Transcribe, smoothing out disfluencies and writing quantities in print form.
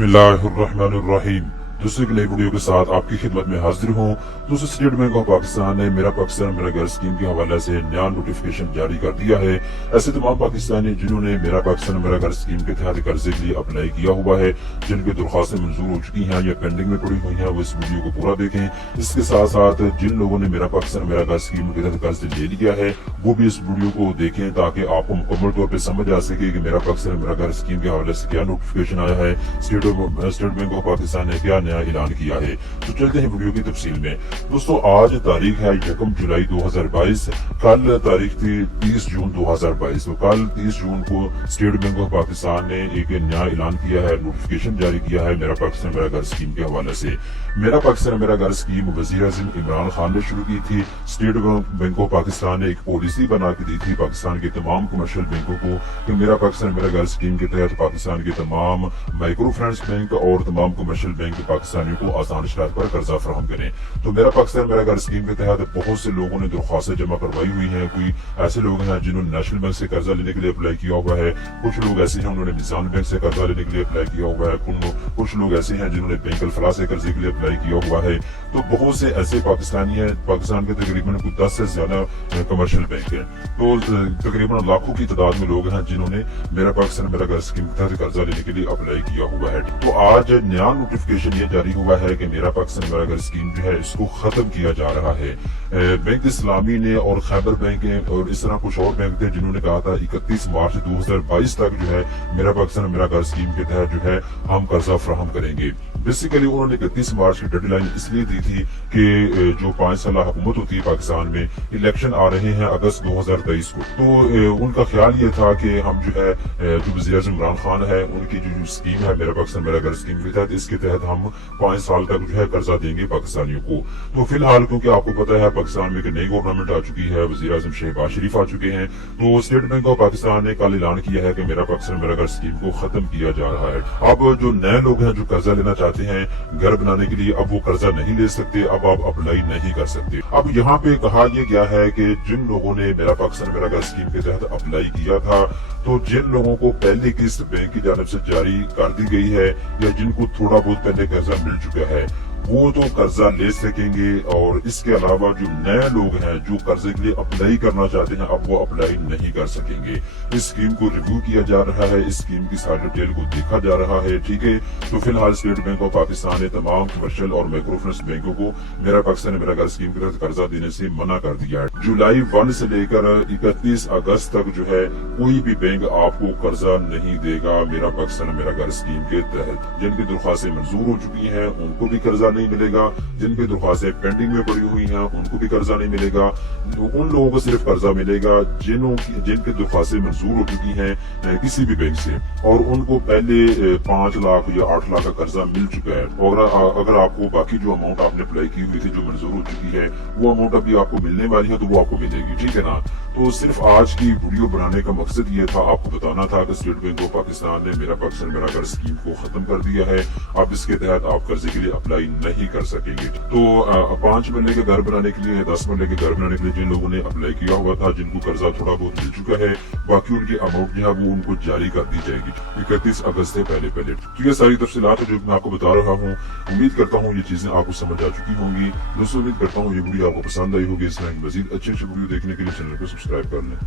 बिस्मिल्लाहिर्रहमानिर्रहीम। दूसरी एक नई वीडियो के साथ आपकी खिदमत में हाजिर हूँ। दोस्तों, स्टेट बैंक ऑफ पाकिस्तान ने मेरा पाकिस्तान मेरा घर स्कीम के हवाले से नया नोटिफिकेशन जारी कर दिया है। ऐसे तमाम पाकिस्तानी जिन्होंने मेरा पाकिस्तान मेरा घर स्कीम के तहत कर्जे के लिए अप्लाई किया हुआ है, जिनकी दरख्वास्तें मंजूर हो चुकी हैं या पेंडिंग में पड़ी हुई हैं, वो इस वीडियो को पूरा देखें। इसके साथ साथ जिन लोगों ने मेरा पाकिस्तान मेरा घर स्कीम के तहत कर्ज ले लिया है, वो भी इस वीडियो को देखें ताकि आपको मुकम्मल तौर पर समझ आ सके कि मेरा पाकिस्तान मेरा घर स्कीम के हवाले से क्या नोटिफिकेशन आया है, स्टेट बैंक ऑफ पाकिस्तान ने क्या नया ऐलान किया है। तो चलते हैं वीडियो की तफसील में। दोस्तों, आज तारीख है 1 जुलाई 2022। कल तारीख थी 30 जून 2022। तो कल 30 जून को स्टेट बैंक ऑफ पाकिस्तान ने एक नया ऐलान किया है, नोटिफिकेशन जारी किया है मेरा पाकिस्तान मेरा घर स्कीम के हवाले से। मेरा पाकिस्तान मेरा घर स्कीम वजीर आज़म इमरान खान ने शुरू की थी। स्टेट बैंक ऑफ पाकिस्तान ने एक पॉलिसी बना के दी थी पाकिस्तान के तमाम कमर्शियल बैंकों को कि मेरा पाकिस्तान मेरा घर स्कीम के तहत पाकिस्तान के तमाम माइक्रो फाइनेंस बैंक और तमाम कमर्शियल बैंक पाकिस्तानियों को आसान शरात पर कर्जा फराहम करें। तो मेरा पाकिस्तान मेरा घर स्कीम के तहत बहुत से लोगों ने दरख्वास्तें जमा करवाई हुई हैं। कोई ऐसे लोग हैं जिन्होंने नेशनल बैंक से कर्जा लेने के लिए अप्लाई किया हुआ है, कुछ लोग ऐसे हैं उन्होंने निजाम बैंक से कर्जा लेने के लिए अप्लाई किया हुआ है, कुछ लोग ऐसे हैं जिन्होंने बैंक अल-फलाह से कर्जे के लिए अप्लाई किया हुआ है। तो बहुत से ऐसे पाकिस्तानी हैं, पाकिस्तान के तकरीबन 10 से ज्यादा कमर्शियल बैंक हैं। तो तकरीबन लाखों की तादाद में लोग हैं जिन्होंने मेरा पाकिस्तान मेरा घर स्कीम के तहत कर्जा लेने के लिए अप्लाई किया हुआ है। तो आज नया नोटिफिकेशन ये जारी हुआ है कि मेरा पाकिस्तान मेरा घर स्कीम जो है इसको खत्म किया जा रहा है। बैंक इस्लामी ने और खैबर बैंक और इस तरह कुछ और बैंक थे जिन्होंने कहा था 31 मार्च 2022 तक जो है मेरा पाकिस्तान मेरा घर स्कीम के तहत जो है हम कर्जा फराहम करेंगे। बेसिकली उन्होंने 31 मार्च की डेडलाइन इसलिए दी थी कि जो 5 साल हुकूमत होती है पाकिस्तान में, इलेक्शन आ रहे हैं अगस्त 2023 को। तो उनका ख्याल ये था कि हम जो है जो वज़ीर आज़म इमरान खान है उनकी जो स्कीम है मेरा पाकिस्तान मेरा घर स्कीम के तहत, इसके तहत हम 5 साल तक जो है कर्जा देंगे पाकिस्तानियों को। तो फिलहाल क्योंकि आपको पता है पाकिस्तान में एक नई गवर्नमेंट आ चुकी है, वज़ीर आज़म शहबाज शरीफ आ चुके हैं, तो स्टेट बैंक ऑफ पाकिस्तान ने कल ऐलान किया है कि मेरा पाकिस्तान मेरा घर स्कीम को खत्म किया जा रहा है। अब जो नए लोग हैं जो कर्जा लेना चाहते हैं घर बनाने के लिए, अब वो कर्जा नहीं ले सकते, अब आप अप्लाई नहीं कर सकते। अब यहाँ पे कहा यह गया है कि जिन लोगों ने मेरा पाकिस्तान मेरा घर स्कीम के तहत अप्लाई किया था, तो जिन लोगों को पहली किस्त बैंक की जानिब से जारी कर दी गई है या जिनको थोड़ा बहुत पहले कर्जा मिल चुका है, वो तो कर्जा ले सकेंगे। और इसके अलावा जो नए लोग हैं जो कर्जे के लिए अप्लाई करना चाहते हैं, अब वो अप्लाई नहीं कर सकेंगे। इस स्कीम को रिव्यू किया जा रहा है, इस स्कीम की सारी डिटेल को देखा जा रहा है। ठीक है, तो फिलहाल स्टेट बैंक ऑफ पाकिस्तान ने तमाम कमर्शियल और माइक्रो फाइनेंस बैंकों को मेरा पाकिस्तान मेरा घर स्कीम के तहत कर्जा देने से मना कर दिया है। जुलाई 1 से लेकर 31 अगस्त तक जो है कोई भी बैंक आपको कर्जा नहीं देगा मेरा पाकिस्तान मेरा घर स्कीम के तहत। जिनकी दरख्वास्तें मंजूर हो चुकी हैं उनको भी कर्जा नहीं मिलेगा, जिनकी दरख्वास्तें पेंडिंग में पड़ी हुई हैं उनको भी कर्जा नहीं मिलेगा। उन लोगों को सिर्फ कर्जा मिलेगा जिनकी दरख्वास्तें मंजूर हो चुकी हैं किसी भी बैंक से और उनको पहले 5 लाख या 8 लाख का कर्जा मिल चुका है। और अगर आपको बाकी जो अमाउंट आपने अप्लाई की हुई थी जो मंजूर हो चुकी है वो अमाउंट अभी आपको मिलने वाली है, तो वो आपको मिलेगी। ठीक है ना। तो सिर्फ आज की वीडियो बनाने का मकसद ये था, आपको बताना था कि स्टेट बैंक ऑफ पाकिस्तान ने मेरा पाकिस्तान मेरा घर स्कीम को खत्म कर दिया है। अब इसके तहत आप कर्जे के लिए अप्लाई नहीं कर सकेंगे। तो 5 मरले के घर बनाने के लिए, 10 मरले के घर बनाने के लिए जिन लोगों ने अप्लाई किया हुआ था, जिनको कर्जा थोड़ा बहुत मिल चुका है, बाकी उनकी अमाउंट जो है वो उनको जारी कर दी जाएगी 31 अगस्त से पहले। तो ये सारी तफसीलात जो मैं आपको बता रहा हूँ, उम्मीद करता हूँ ये चीजें आपको समझ आ चुकी होंगी। दोस्तों, उम्मीद करता हूँ ये वीडियो आपको पसंद आई होगी। इस तरह मजीद अच्छे वीडियो देखने के लिए चैनल को सब्सक्राइब कर लें।